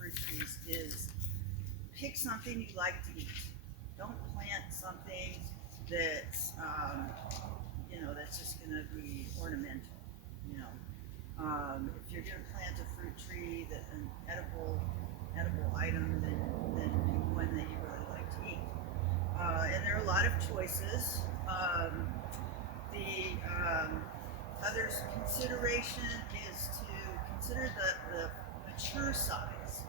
fruit trees is pick something you like to eat. Don't plant something that's that's just going to be ornamental. You know, if you're going to plant a fruit tree, an edible item, then pick one that you really like to eat. And there are a lot of choices. The other consideration is to consider the mature size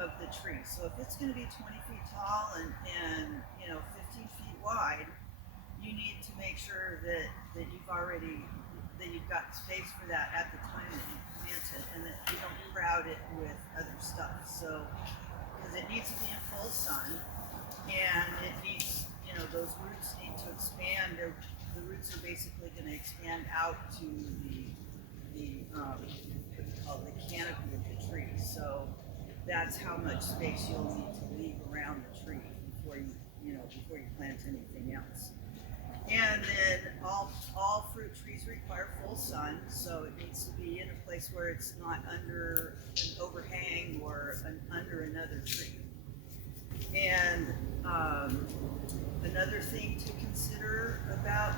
of the tree. So if it's going to be 20 feet tall and 15 feet wide, you need to make sure that you've got space for that at the time that you plant it, and that you don't crowd it with other stuff. So because it needs to be in full sun, and it needs, those roots need to expand. The roots are basically going to expand out to what you call the canopy of the tree. So that's how much space you'll need to leave around the tree before you plant anything else. And then all fruit trees require full sun, so it needs to be in a place where it's not under an overhang or under another tree. And another thing to consider about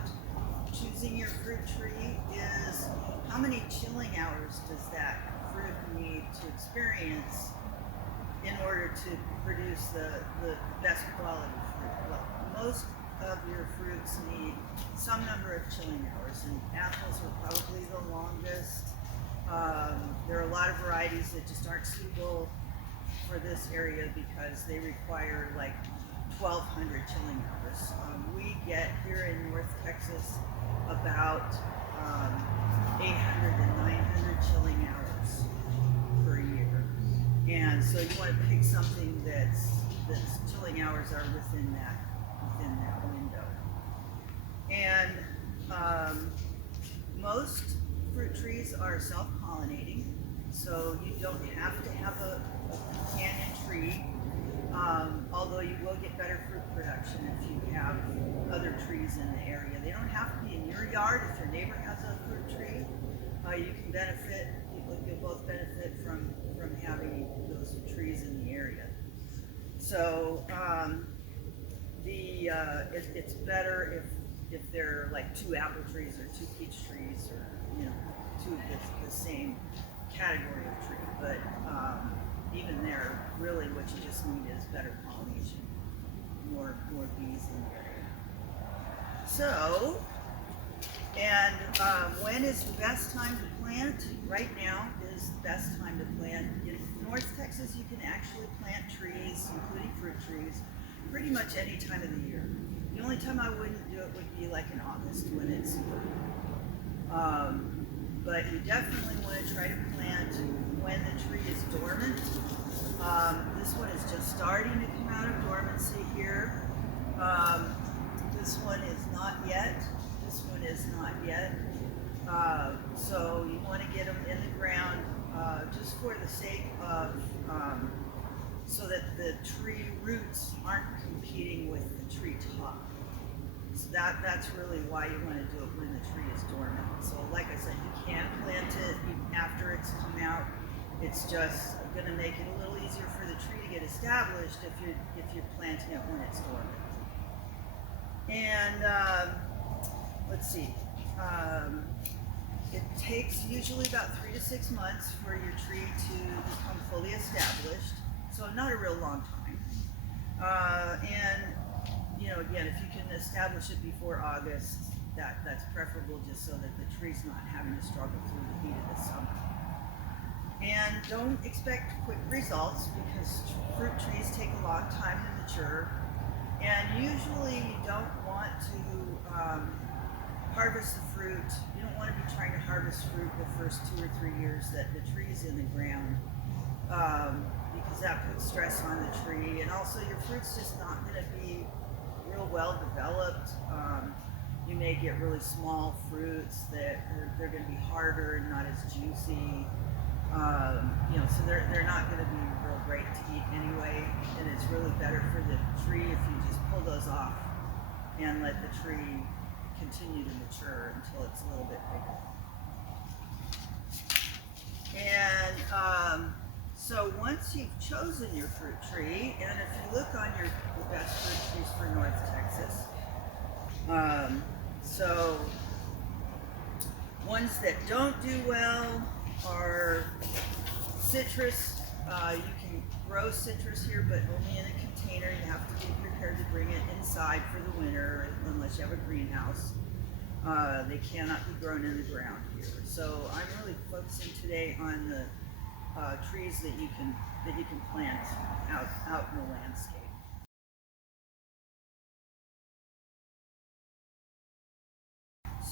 choosing your fruit tree is how many chilling hours does that fruit need to experience in order to produce the best quality fruit. Well, most of your fruits need some number of chilling hours, and apples are probably the longest. There are a lot of varieties that just aren't suitable for this area because they require like 1,200 chilling hours. We get here in North Texas about 800 to 900 chilling hours per year, and so you want to pick something that's chilling hours are within that window. And most fruit trees are self-pollinating, so you don't have to have a companion tree, although you will get better fruit production if you have other trees in the area. They don't have to be in your yard. If your neighbor has a fruit tree, you can benefit. You'll both benefit from having those trees in the area. So it's better if they're like 2 apple trees or 2 peach trees, or 2 of the same category of tree. But even there, really what you just need is better pollination, more bees in the area. So, and when is the best time to plant? Right now is the best time to plant. In North Texas, you can actually plant trees, including fruit trees, pretty much any time of the year. The only time I wouldn't do it would be like in August when it's spring. But you definitely want to try to plant when the tree is dormant. This one is just starting to come out of dormancy here. This one is not yet. This one is not yet. So you want to get them in the ground just for the sake of so that the tree roots aren't competing with the tree top. So that's really why you want to do it when the tree is dormant. So like I said, you can plant it after it's come out. It's just going to make it a little easier for the tree to get established if you're planting it when it's dormant. And let's see. It takes usually about 3 to 6 months for your tree to become fully established. So not a real long time. And again, if you can establish it before August, that's preferable, just so that the tree's not having to struggle through the heat of the summer. And don't expect quick results because fruit trees take a long time to mature. And usually you don't want to harvest the fruit. You don't want to be trying to harvest fruit the first 2 or 3 years that the tree's in the ground, because that puts stress on the tree. And also your fruit's just not going to be real well developed. You may get really small fruits that they're going to be harder and not as juicy. So they're not going to be real great to eat anyway, and it's really better for the tree if you just pull those off and let the tree continue to mature until it's a little bit bigger. And so once you've chosen your fruit tree, and if you look on the best fruit trees for North Texas, so ones that don't do well are citrus. You can grow citrus here, but only in a container. You have to be prepared to bring it inside for the winter, unless you have a greenhouse. They cannot be grown in the ground here. So I'm really focusing today on the trees that you can plant out in the landscape.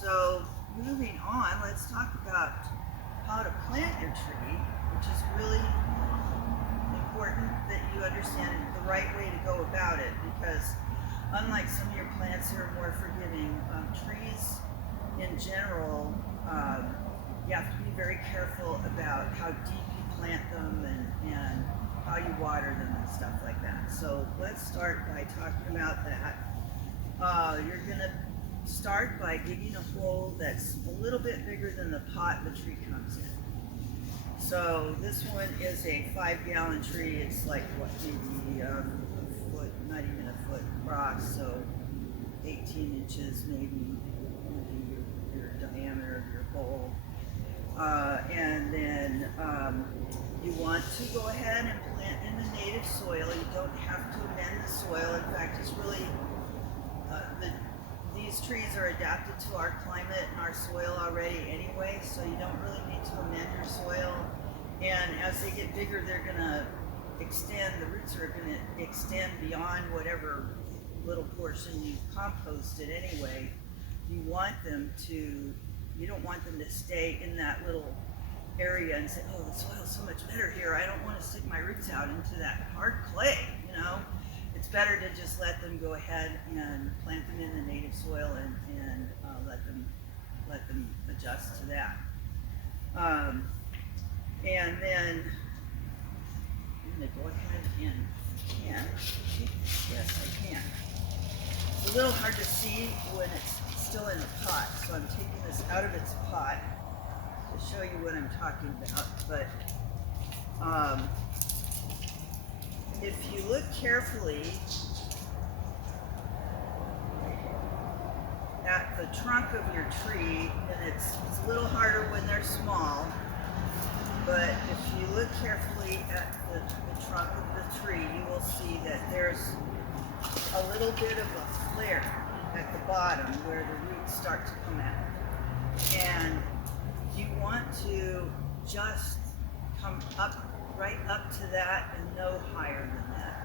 So moving on, let's talk about how to plant your tree, which is really important that you understand the right way to go about it, because unlike some of your plants that are more forgiving, trees in general, you have to be very careful about how deep you plant them and how you water them and stuff like that. So let's start by talking about that. You're going to start by digging a hole that's a little bit bigger than the pot the tree comes in. So this one is a 5-gallon tree. It's like what, maybe a foot, not even a foot across, so 18 inches maybe your diameter of your hole. And then you want to go ahead and plant in the native soil. You don't have to amend the soil. In fact, it's really these trees are adapted to our climate and our soil already anyway, so you don't really need to amend your soil. And as they get bigger, they're going to extend, the roots are going to extend beyond whatever little portion you've composted anyway. You don't want them to stay in that little area and say, oh, the soil's so much better here, I don't want to stick my roots out into that hard clay, you know. It's better to just let them go ahead and plant them in the native soil and let them adjust to that. And then I'm going to go ahead and yes, I can. It's a little hard to see when it's still in the pot, so I'm taking this out of its pot to show you what I'm talking about. But if you look carefully at the trunk of your tree, and it's a little harder when they're small, but if you look carefully at the trunk of the tree, you will see that there's a little bit of a flare at the bottom where the roots start to come out. And you want to just come up, right up to that and no higher than that.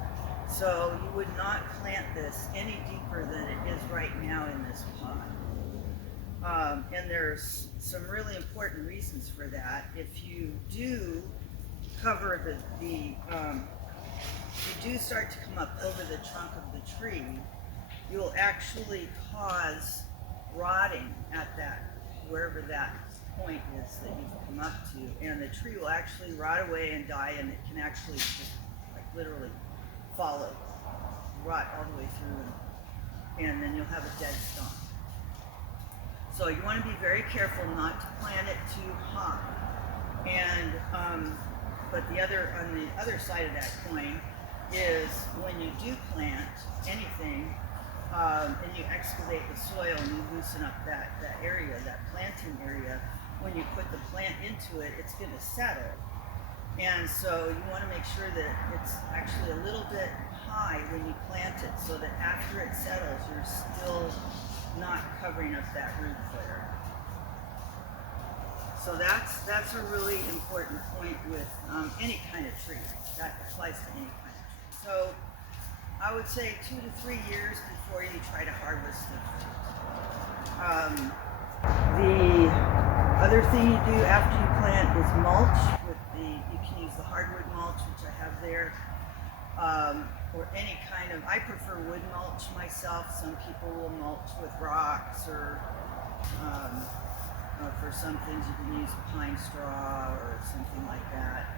So you would not plant this any deeper than it is right now in this pot. And there's some really important reasons for that. If you do cover you do start to come up over the trunk of the tree, you will actually cause rotting at that, wherever that point is that you've come up to, and the tree will actually rot away and die, and it can actually just like literally follow, rot all the way through, and then you'll have a dead stump. So you want to be very careful not to plant it too high. And but on the other side of that coin is when you do plant anything and you excavate the soil and you loosen up that area, that planting area, when you put the plant into it, it's going to settle. And so you want to make sure that it's actually a little bit high when you plant it, so that after it settles, you're still not covering up that root flare. So that's a really important point with any kind of tree. That applies to any kind of tree. So I would say 2 to 3 years before you try to harvest the fruit. The other thing you do after you plant is mulch. You can use the hardwood mulch, which I have there, or any kind of, I prefer wood mulch myself. Some people will mulch with rocks, or for some things you can use pine straw or something like that.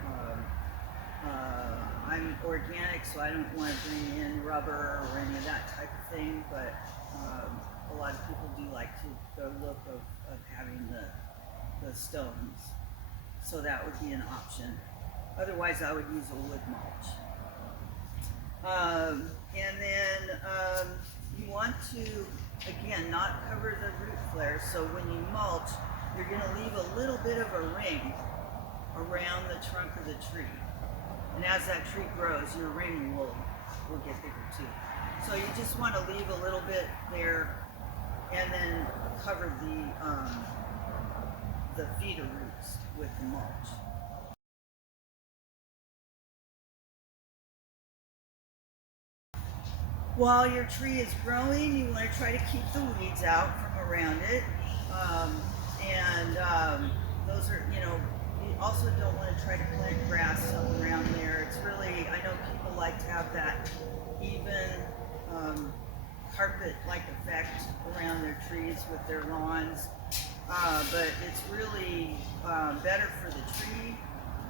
I'm organic, so I don't want to bring in rubber or any of that type of thing, but a lot of people do like the look of having the stones, so that would be an option. Otherwise, I would use a wood mulch. And then you want to, again, not cover the root flares. So when you mulch, you're going to leave a little bit of a ring around the trunk of the tree. And as that tree grows, your ring will get bigger too. So you just want to leave a little bit there and then cover the feeder roots with the mulch. While your tree is growing, you want to try to keep the weeds out from around it. Those are, you also don't want to try to plant grass up around there. It's really, I know people like to have that even carpet-like effect around their trees with their lawns. But it's really better for the tree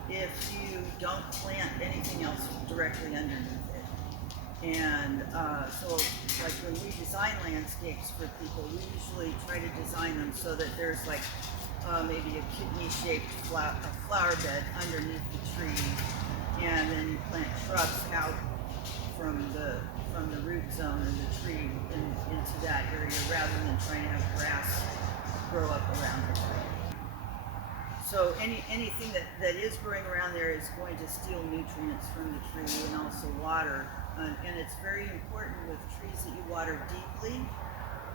if you don't plant anything else directly underneath it. And so like when we design landscapes for people, we usually try to design them so that there's like maybe a kidney-shaped flower bed underneath the tree, and then you plant shrubs out from the root zone of the tree into that area rather than trying to have grass grow up around the tree. So anything that is growing around there is going to steal nutrients from the tree and also water. And it's very important with trees that you water deeply,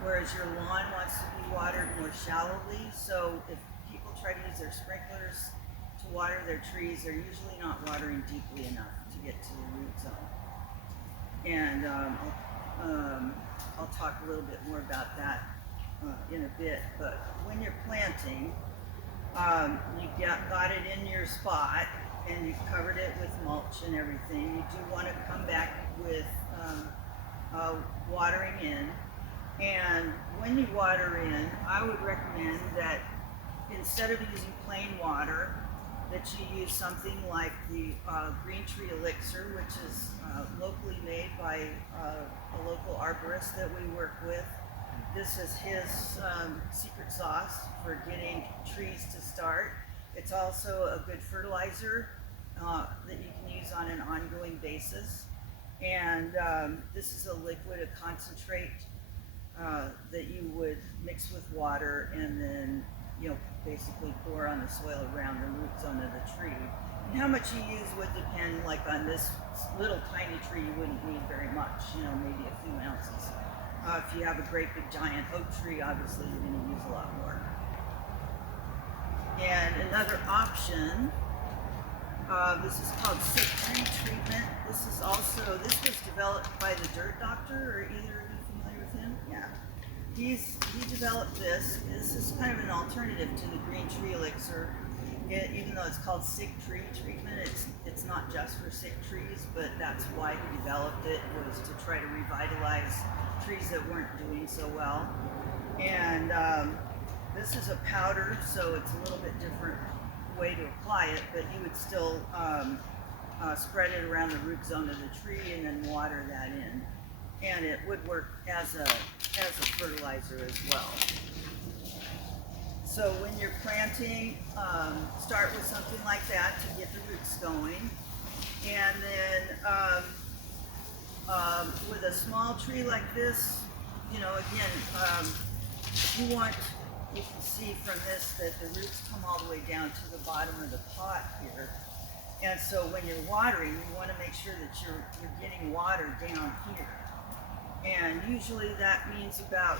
whereas your lawn wants to be watered more shallowly. So if people try to use their sprinklers to water their trees, they're usually not watering deeply enough to get to the root zone. And I'll talk a little bit more about that in a bit. But when you're planting, you got it in your spot and you've covered it with mulch and everything. You do want to come back with watering in. And when you water in, I would recommend that instead of using plain water, that you use something like the green tree elixir, which is locally made by a local arborist that we work with. This is his secret sauce for getting trees to start. It's also a good fertilizer that you can use on an ongoing basis. And this is a liquid, a concentrate that you would mix with water and then basically pour on the soil around the root zone of the tree. And how much you use would depend, like on this little tiny tree, you wouldn't need very much, maybe a few ounces. If you have a great big giant oak tree, obviously you're going to use a lot more. And another option, this is called sick tree treatment. This was developed by the Dirt Doctor. Are either of you familiar with him? Yeah. He developed this. This is kind of an alternative to the green tree elixir. Even though it's called sick tree treatment, it's not just for sick trees, but that's why he developed it, was to try to revitalize trees that weren't doing so well. And this is a powder, so it's a little bit different way to apply it, but you would still spread it around the root zone of the tree and then water that in. And it would work as a fertilizer as well. So when you're planting, start with something like that to get the roots going. And then with a small tree like this, again, you can see from this that the roots come all the way down to the bottom of the pot here. And so when you're watering, you want to make sure that you're getting water down here. And usually that means about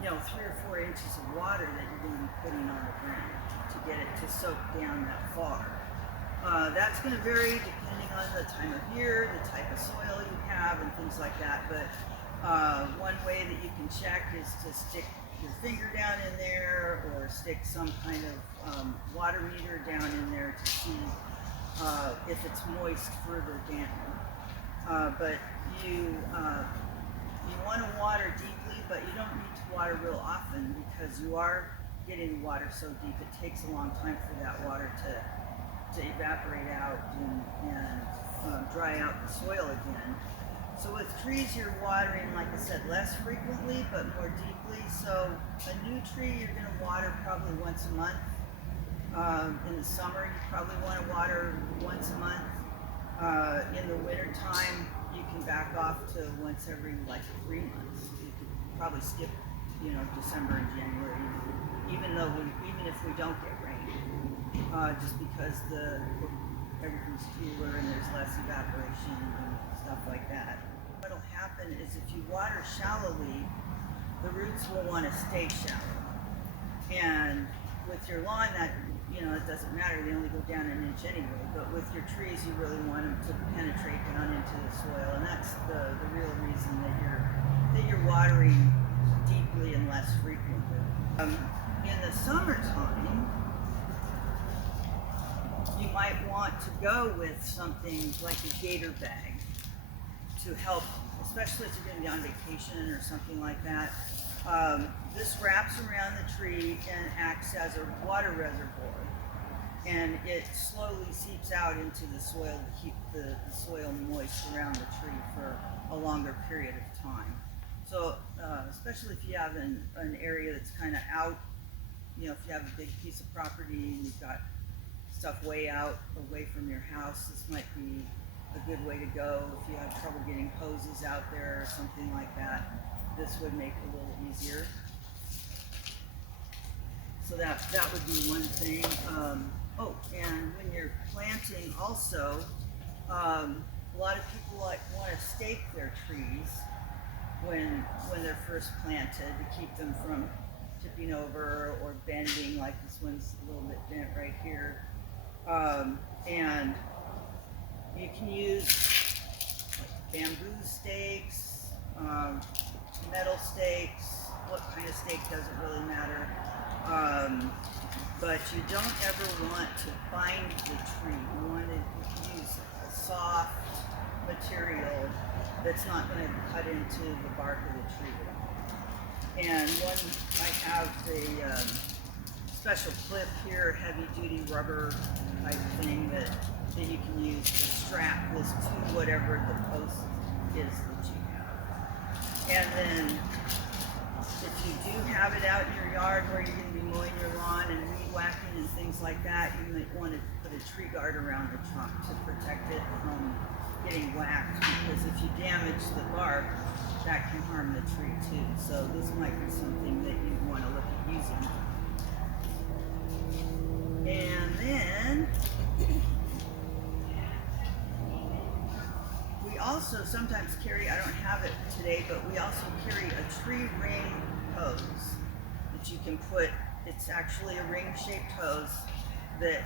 3 or 4 inches of water that you're going to be putting on the ground to get it to soak down that far. That's going to vary depending on the time of year, the type of soil you have, and things like that. But one way that you can check is to stick your finger down in there, or stick some kind of water meter down in there to see if it's moist further down. But you want to water deeply, but you don't need to water real often because you are getting water so deep it takes a long time for that water to evaporate out and dry out the soil again. So with trees, you're watering, like I said, less frequently, but more deeply. So a new tree, you're going to water probably once a month. In the summer, you probably want to water once a month. In the winter time, you can back off to once every like 3 months. You could probably skip, December and January, even if we don't get rain, just because everything's cooler and there's less evaporation and stuff like that. What'll happen is if you water shallowly, the roots will want to stay shallow. And with your lawn, it doesn't matter. They only go down an inch anyway. But with your trees, you really want them to penetrate down into the soil, and that's the real reason that you're watering deeply and less frequently. In the summertime, you might want to go with something like a gator bag to help, especially if you're going to be on vacation or something like that. This wraps around the tree and acts as a water reservoir, and it slowly seeps out into the soil to keep the soil moist around the tree for a longer period of time. So especially if you have an area that's kind of out, if you have a big piece of property and you've got stuff way out away from your house, this might be a good way to go. If you have trouble getting hoses out there or something like that, this would make it a little easier. So that would be one thing. And when you're planting also, a lot of people want to stake their trees when they're first planted to keep them from tipping over or bending, like this one's a little bit bent right here. And you can use like bamboo stakes, metal stakes. What kind of stake doesn't really matter. But you don't ever want to bind the tree. You want to use a soft material that's not going to cut into the bark of the tree at all. And I have a special clip here, heavy duty rubber type thing that you can use to strap this to whatever the post is that you have. And then if you do have it out in your yard where you're going to be mowing your lawn and weed whacking and things like that, you might want to put a tree guard around the trunk to protect it from getting whacked, because if you damage the bark, that can harm the tree too. So this might be something that you want to look at using. And then we also sometimes carry, I don't have it today, but we also carry a tree ring hose that you can put. It's actually a ring-shaped hose that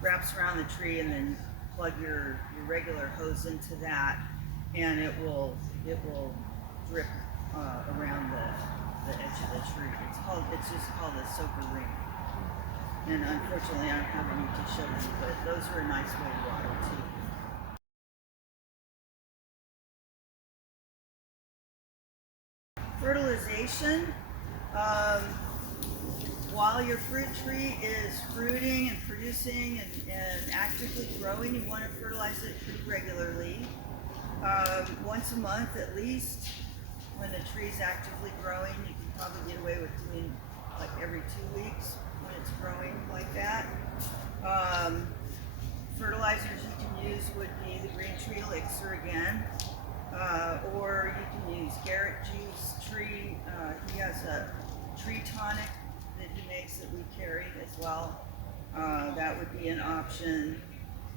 wraps around the tree, and then plug your regular hose into that, and it will drip around the edge of the tree. It's just called a soaker ring. And unfortunately, I don't have any to show you, but those are a nice way to water too. Fertilization. While your fruit tree is fruiting and producing and actively growing, you want to fertilize it pretty regularly, once a month at least. When the tree is actively growing, you can probably get away with doing like every 2 weeks when it's growing like that. Fertilizers you can use would be the green tree elixir again, or you can use Garrett Juice tree. He has a tree tonic that he makes that we carry as well. That would be an option.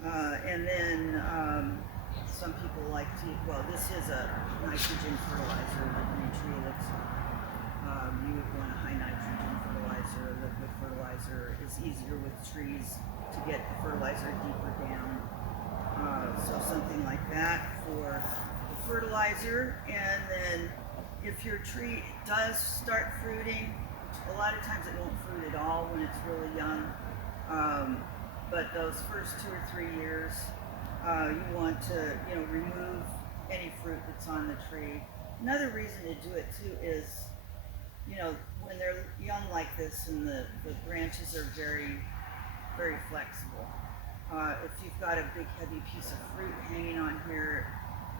And then some people like to, this is a nitrogen fertilizer, the green tree elixir. You would want a high nitrogen fertilizer. Liquid fertilizer is easier with trees to get the fertilizer deeper down. So something like that for the fertilizer. And then if your tree does start fruiting, a lot of times it won't fruit at all when it's really young. But those first 2 or 3 years, you want to remove any fruit that's on the tree. Another reason to do it too is, when they're young like this and the branches are very, very flexible. If you've got a big heavy piece of fruit hanging on here,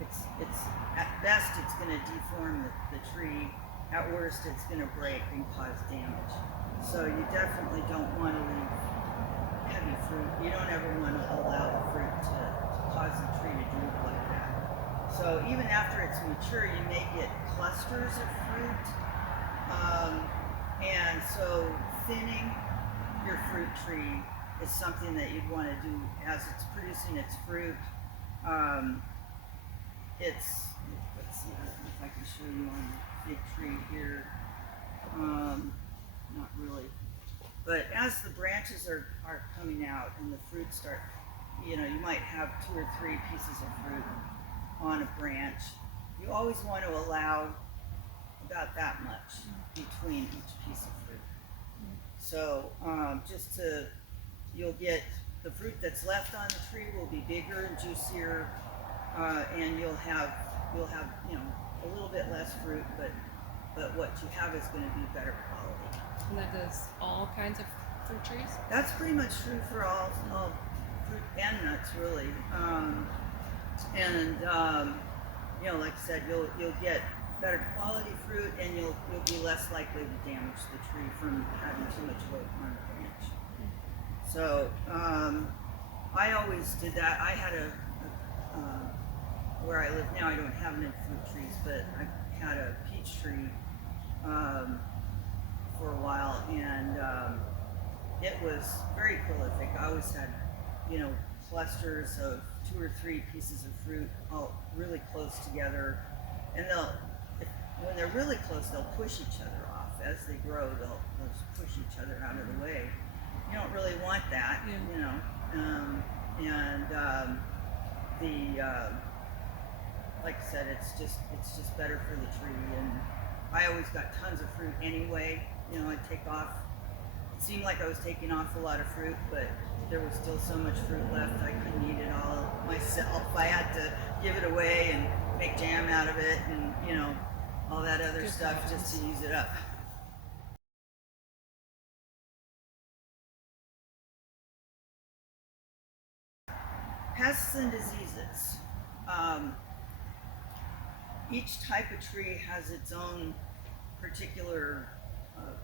it's at best it's going to deform the tree. At worst, it's going to break and cause damage. So you definitely don't want to leave heavy fruit. You don't ever want to allow the fruit to cause the tree to droop like that. So even after it's mature, you may get clusters of fruit. And so thinning your fruit tree is something that you'd want to do as it's producing its fruit. Let's see if I can show you on the fig tree here. Not really. But as the branches are coming out and the fruit start, you might have 2 or 3 pieces of fruit on a branch. You always want to allow about that much between each piece of fruit. So you'll get the fruit that's left on the tree will be bigger and juicier, and you'll have a little bit less fruit, but what you have is going to be better quality. And that does all kinds of fruit trees? That's pretty much true for all fruit and nuts, really. Like I said, you'll get better quality fruit, and you'll be less likely to damage the tree from having too much weight on the branch. So I always did that. I had where I live now, I don't have any fruit trees, but I had a peach tree for a while, and it was very prolific. I always had, clusters of 2 or 3 pieces of fruit all really close together, and when they're really close, they'll push each other off. As they grow, they'll push each other out of the way. You don't really want that, like I said, it's just better for the tree. And I always got tons of fruit anyway. I'd take off. It seemed like I was taking off a lot of fruit, but there was still so much fruit left I couldn't eat it all myself. I had to give it away and make jam out of it, and all that other stuff just to use it up. Pests and diseases. Each type of tree has its own particular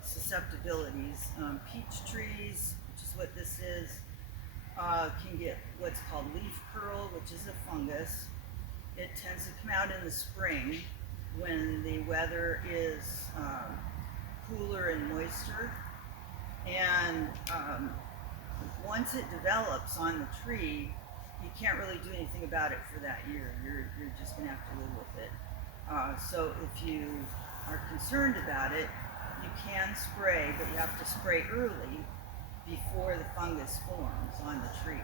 susceptibilities. Peach trees, which is what this is, can get what's called leaf curl, which is a fungus. It tends to come out in the spring when the weather is cooler and moister. And once it develops on the tree, you can't really do anything about it for that year. You're just going to have to live with it. So if you are concerned about it, you can spray, but you have to spray early before the fungus forms on the tree.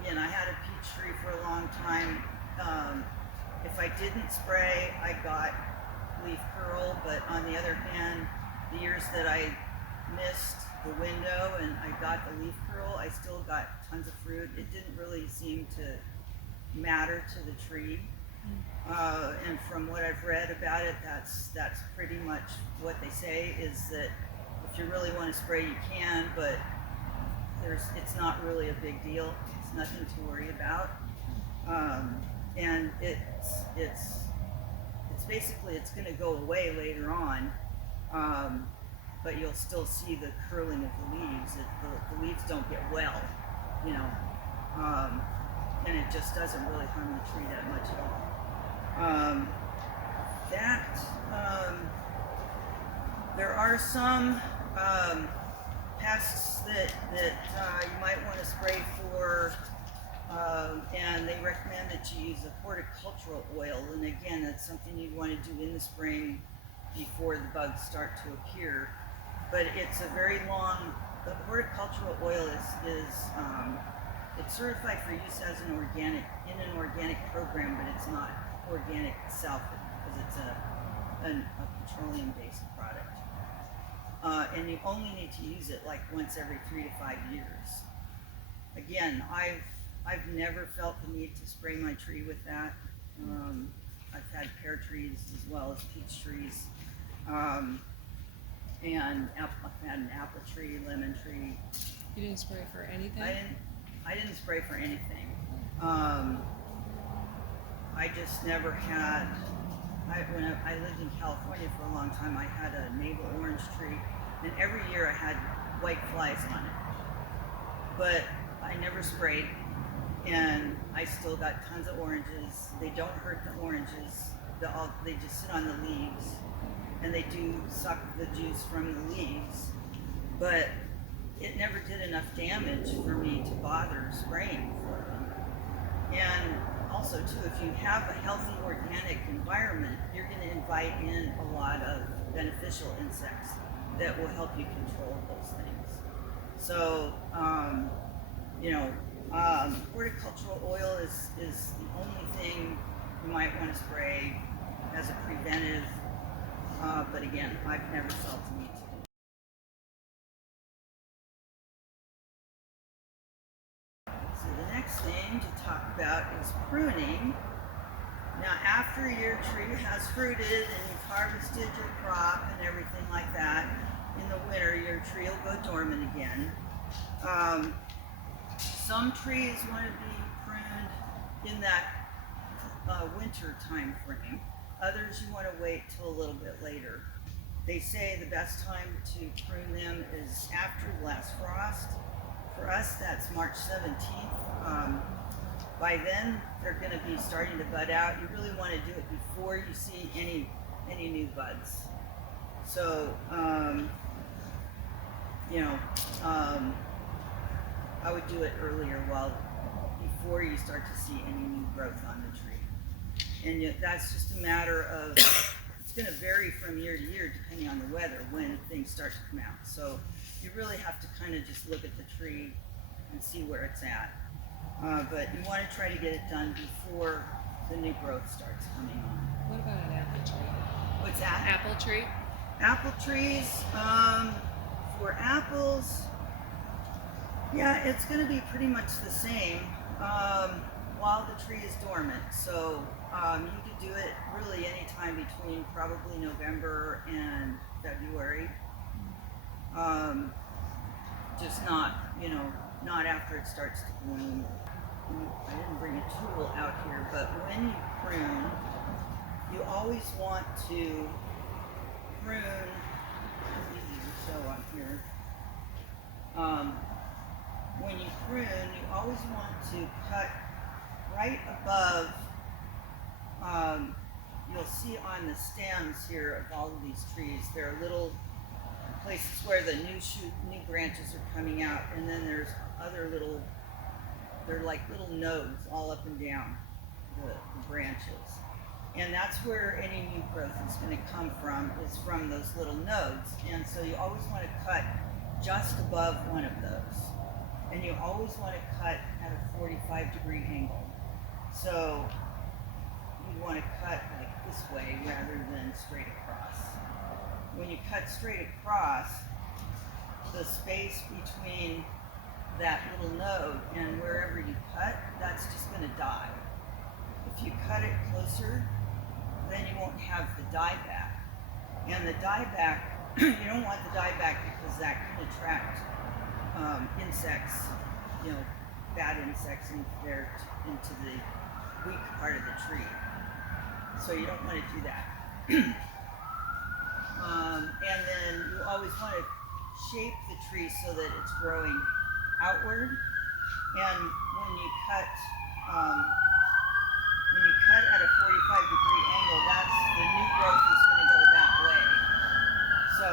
Again, I had a peach tree for a long time. If I didn't spray, I got leaf curl, but on the other hand, the years that I missed the window and I got the leaf curl, I still got tons of fruit. It didn't really seem to matter to the tree. And from what I've read about it, that's pretty much what they say, is that if you really want to spray, you can, but it's not really a big deal. It's nothing to worry about. And it's basically, it's going to go away later on, but you'll still see the curling of the leaves. The leaves don't get well, and it just doesn't really harm the tree that much at all. There are some pests that you might want to spray for, and they recommend that you use a horticultural oil. And again, that's something you'd want to do in the spring before the bugs start to appear. But it's a very long. The horticultural oil is it's certified for use as an organic program, but it's not organic itself because it's a petroleum-based product. And you only need to use it like once every 3 to 5 years. Again, I've never felt the need to spray my tree with that. I've had pear trees as well as peach trees, and I've had an apple tree, lemon tree. You didn't spray for anything? I didn't spray for anything. I just never had I lived in California for a long time, I had a navel orange tree, and every year I had white flies on it. But I never sprayed, and I still got tons of oranges. They don't hurt the oranges. They just sit on the leaves, and they do suck the juice from the leaves. But it never did enough damage for me to bother spraying for them. And also, too, if you have a healthy organic environment, you're going to invite in a lot of beneficial insects that will help you control those things. So, horticultural oil is the only thing you might want to spray as a preventive. But again, I've never felt the need to. So the next thing to talk about is pruning. Now, after your tree has fruited and you've harvested your crop and everything like that, in the winter your tree will go dormant again. Some trees want to be pruned in that winter time frame. Others you want to wait till a little bit later. They say the best time to prune them is after the last frost. For us, that's March 17th. By then, they're going to be starting to bud out. You really want to do it before you see any new buds. So, I would do it earlier, before you start to see any new growth on the tree. And that's just a matter of, it's going to vary from year to year depending on the weather when things start to come out. So you really have to kind of just look at the tree and see where it's at. But you want to try to get it done before the new growth starts coming on. What about an apple tree? What's that? Apple tree? Apple trees, for apples, yeah, it's going to be pretty much the same while the tree is dormant. So you could do it really anytime between probably November and February. Just not after it starts to bloom. I didn't bring a tool out here, but when you prune, you always want to prune, easy to show on here. When you prune, you always want to cut right above, you'll see on the stems here of all of these trees, there are little places where the new branches are coming out, and then there's other they're like little nodes all up and down the branches. And that's where any new growth is going to come from, is from those little nodes. And so you always want to cut just above one of those. And you always want to cut at a 45-degree angle. So you want to cut like this way rather than straight across. When you cut straight across, the space between that little node and wherever you cut, that's just going to die. If you cut it closer, then you won't have the dieback. And the dieback, you don't want the dieback because that can attract insects, bad insects into the weak part of the tree. So you don't want to do that. And then you always want to shape the tree so that it's growing outward. And when you cut at a 45-degree angle, the new growth is going to go that way. So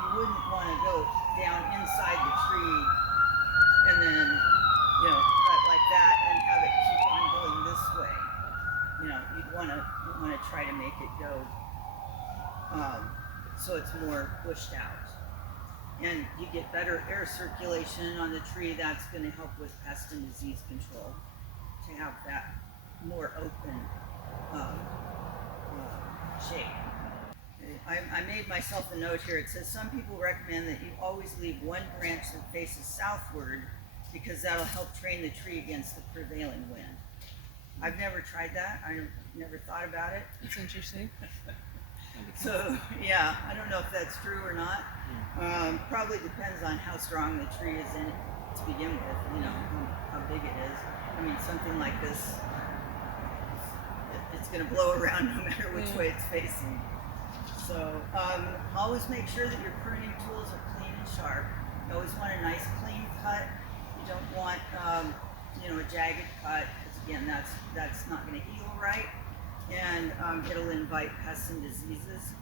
you wouldn't want to go down inside the tree and then, cut like that and have it keep on going this way. You'd want to try to make it go so it's more pushed out. And you get better air circulation on the tree. That's going to help with pest and disease control, to have that more open shape. I made myself a note here. It says some people recommend that you always leave one branch that faces southward because that'll help train the tree against the prevailing wind. I've never tried that. I never thought about it. That's interesting. So, yeah, I don't know if that's true or not. Probably depends on how strong the tree is in it to begin with, how big it is. I mean, something like this, it's going to blow around no matter which way it's facing. So always make sure that your pruning tools are clean and sharp. You always want a nice clean cut. You don't want a jagged cut, because again, that's not going to heal right, and it'll invite pests and diseases.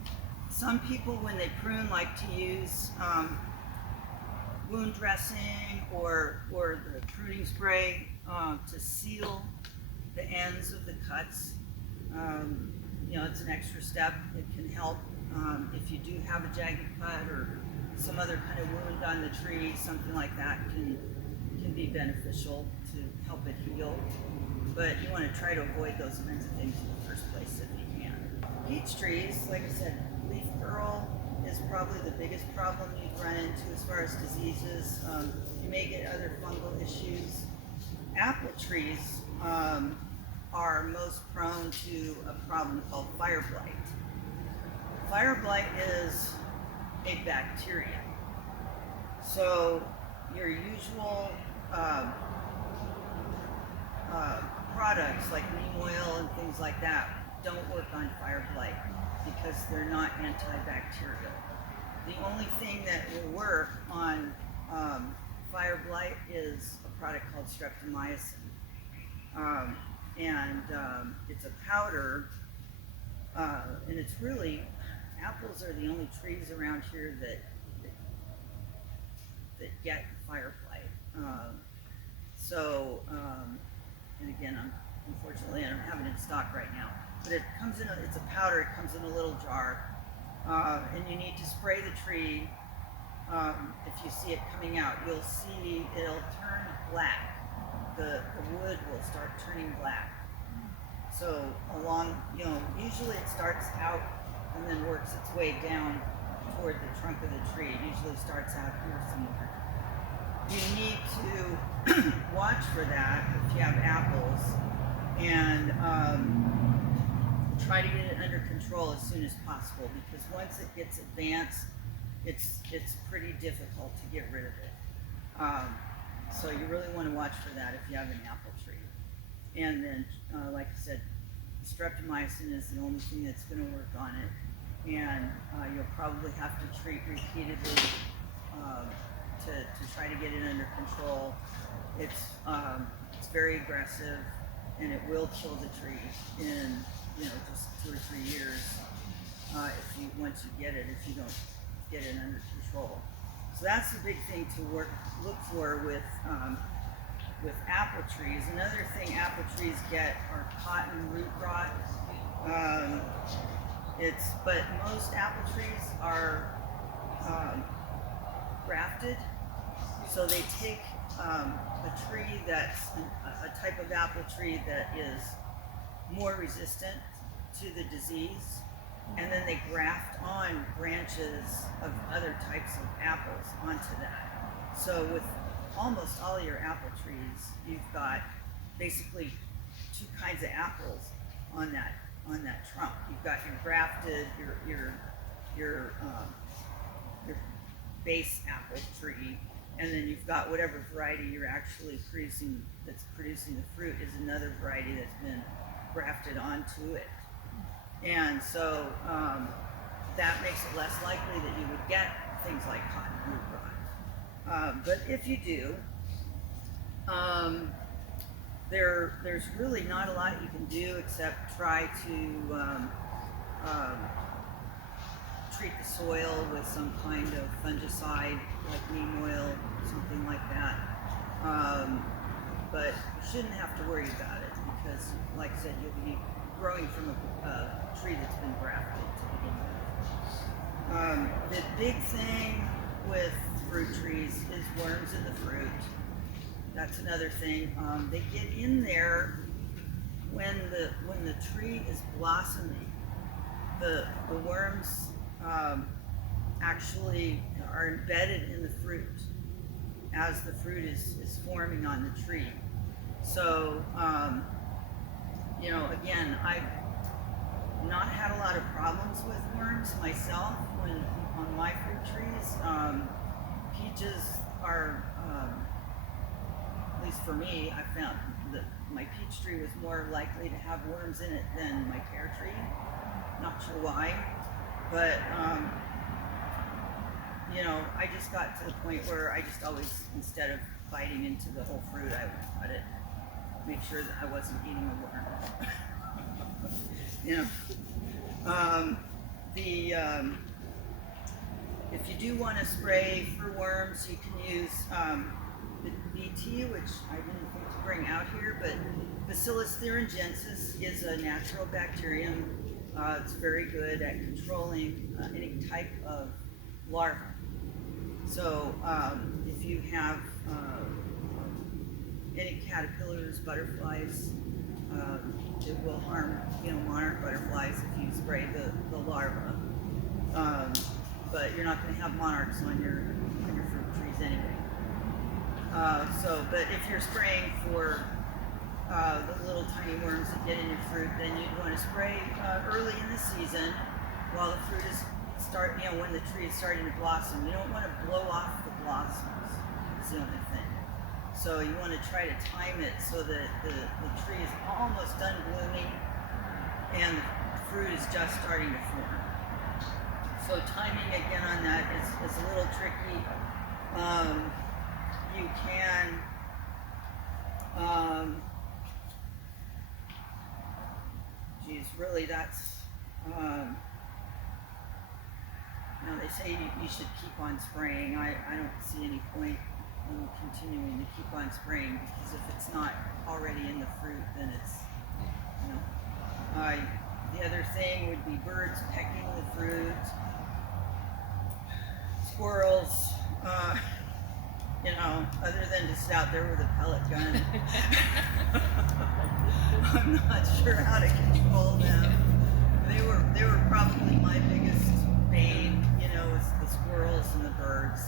Some people, when they prune, like to use wound dressing or the pruning spray to seal the ends of the cuts. It's an extra step. It can help if you do have a jagged cut or some other kind of wound on the tree. Something like that can be beneficial to help it heal. But you want to try to avoid those kinds of things in the first place if you can. Peach trees, like I said, leaf curl is probably the biggest problem you'd run into as far as diseases. You may get other fungal issues. Apple trees are most prone to a problem called fire blight. Fire blight is a bacteria. So your usual products like neem oil and things like that don't work on fire blight because they're not antibacterial. The only thing that will work on fire blight is a product called streptomycin. It's a powder, and it's really, apples are the only trees around here that get fire blight. And again, unfortunately, I don't have it in stock right now, but it comes in, it's a powder, it comes in a little jar, and you need to spray the tree. If you see it coming out, you'll see it'll turn black. The wood will start turning black. So usually it starts out and then works its way down toward the trunk of the tree. It usually starts out here somewhere. You need to watch for that if you have apples, and try to get it under control as soon as possible, because once it gets advanced, it's pretty difficult to get rid of it. So you really want to watch for that if you have an apple tree. And then, like I said, streptomycin is the only thing that's going to work on it, and you'll probably have to treat repeatedly to try to get it under control. It's very aggressive, and it will kill the tree in just 2 or 3 years once you get it, if you don't get it under control. So that's the big thing to look for with apple trees. Another thing apple trees get are cotton root rot. But most apple trees are grafted, so they take a tree that's a type of apple tree that is more resistant to the disease, and then they graft on branches of other types of apples onto that. So with almost all your apple trees, you've got basically 2 kinds of apples on that trunk. You've got your grafted, your base apple tree, and then you've got whatever variety you're actually producing that's producing the fruit is another variety that's been grafted onto it. And so that makes it less likely that you would get things like cotton root rot. But if you do, there's really not a lot you can do except try to treat the soil with some kind of fungicide like neem oil, something like that. But you shouldn't have to worry about it because, like I said, you'll be growing from a tree that's been grafted to begin with. The big thing with fruit trees is worms in the fruit. That's another thing. They get in there when the tree is blossoming. The worms actually are embedded in the fruit as the fruit is forming on the tree. So again, I've not had a lot of problems with worms myself on my fruit trees. Peaches are, at least for me, I found that my peach tree was more likely to have worms in it than my pear tree. Not sure why, but you know, I just got to the point where I just always, instead of biting into the whole fruit, I would cut it, make sure that I wasn't eating a worm. You know, if you do want to spray for worms, you can use the BT, which I didn't think to bring out here, but Bacillus thuringiensis is a natural bacterium. It's very good at controlling any type of larva. So if you have any caterpillars, butterflies, it will harm, you know, monarch butterflies if you spray the larva. But you're not going to have monarchs on your fruit trees anyway. But if you're spraying for the little tiny worms that get in your fruit, then you'd want to spray early in the season while the fruit is when the tree is starting to blossom. You don't want to blow off the blossoms. It's the only thing. So you want to try to time it so that the tree is almost done blooming and the fruit is just starting to form. So timing again on that is a little tricky. You can really that's you know, they say you should keep on spraying. I don't see any point in continuing to keep on spraying, because if it's not already in the fruit, then it's, you know. The other thing would be birds pecking the fruit, squirrels, you know, other than just out there with a pellet gun. I'm not sure how to control them. They were probably my biggest bane, you know, is the squirrels and the birds.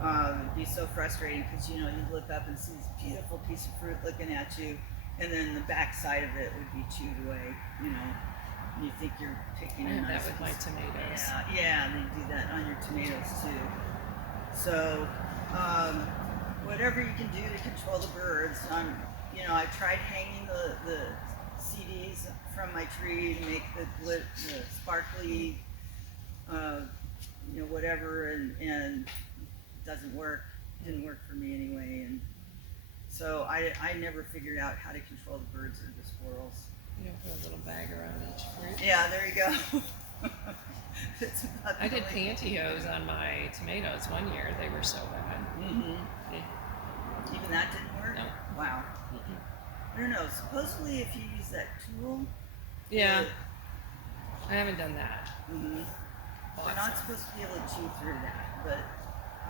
It'd be so frustrating because, you know, you look up and see this beautiful piece of fruit looking at you, and then the back side of it would be chewed away, you know. You think you're picking a nice that with my tomatoes. Yeah, they do that on your tomatoes too. So, whatever you can do to control the birds. You know, I tried hanging the CDs from my tree to make the sparkly, you know, whatever, and it doesn't work. Didn't work for me anyway, and so I never figured out how to control the birds or the squirrels. You know, put a little bag around each fruit. Yeah, there you go. I did pantyhose on my tomatoes one year. They were so bad. Even that didn't work? No. Wow. I don't know. Supposedly, if you use that tool. Yeah. I haven't done that. We're not supposed to be able to chew through that, but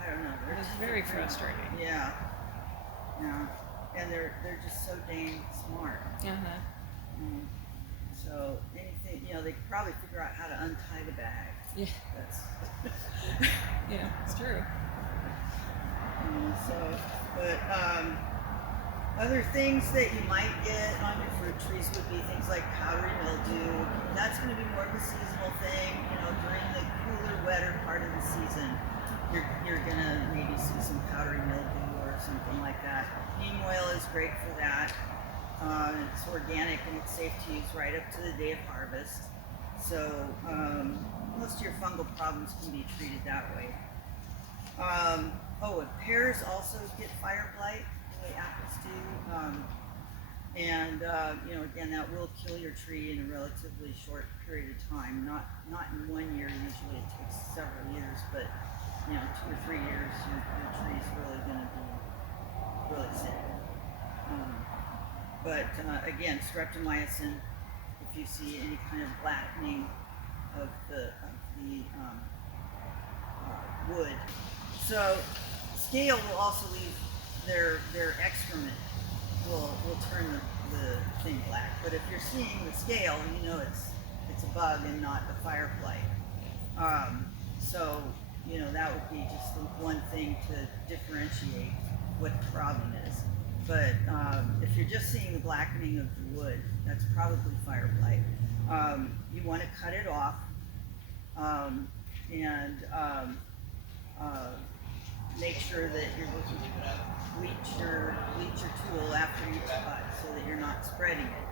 I don't know. It was very frustrating. Yeah. Yeah. And they're just so dang smart. So anything, you know, they could probably figure out how to untie the bag. Yeah. Yeah, it's true. Other things that you might get on your fruit trees would be things like powdery mildew. That's going to be more of a seasonal thing. You know, during the cooler, wetter part of the season, you're going to maybe see some powdery mildew or something like that. Neem oil is great for that. It's organic and it's safe to use right up to the day of harvest. So most of your fungal problems can be treated that way. And pears also get fire blight the way apples do. You know, again, that will kill your tree in a relatively short period of time. Not in 1 year. Usually it takes several years, but you know, 2 or 3 years, your tree is really going to be really sick. Again, streptomycin, if you see any kind of blackening of the wood. So scale will also leave their excrement will turn the thing black. But if you're seeing the scale, you know it's a bug and not a fire blight. So you know that would be just the one thing to differentiate what the problem is. But if you're just seeing the blackening of the wood, that's probably fire blight. You want to cut it off and make sure that you're bleach your after each cut so that you're not spreading it.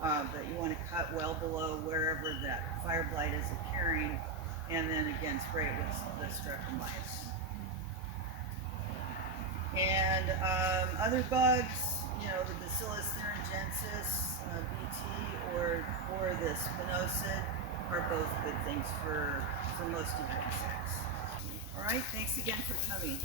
But you want to cut well below wherever that fire blight is appearing, and then again spray it with the streptomycin. And other bugs, the Bacillus thuringiensis, BT, or the spinosad are both good things for most of your insects. All right, thanks again for coming.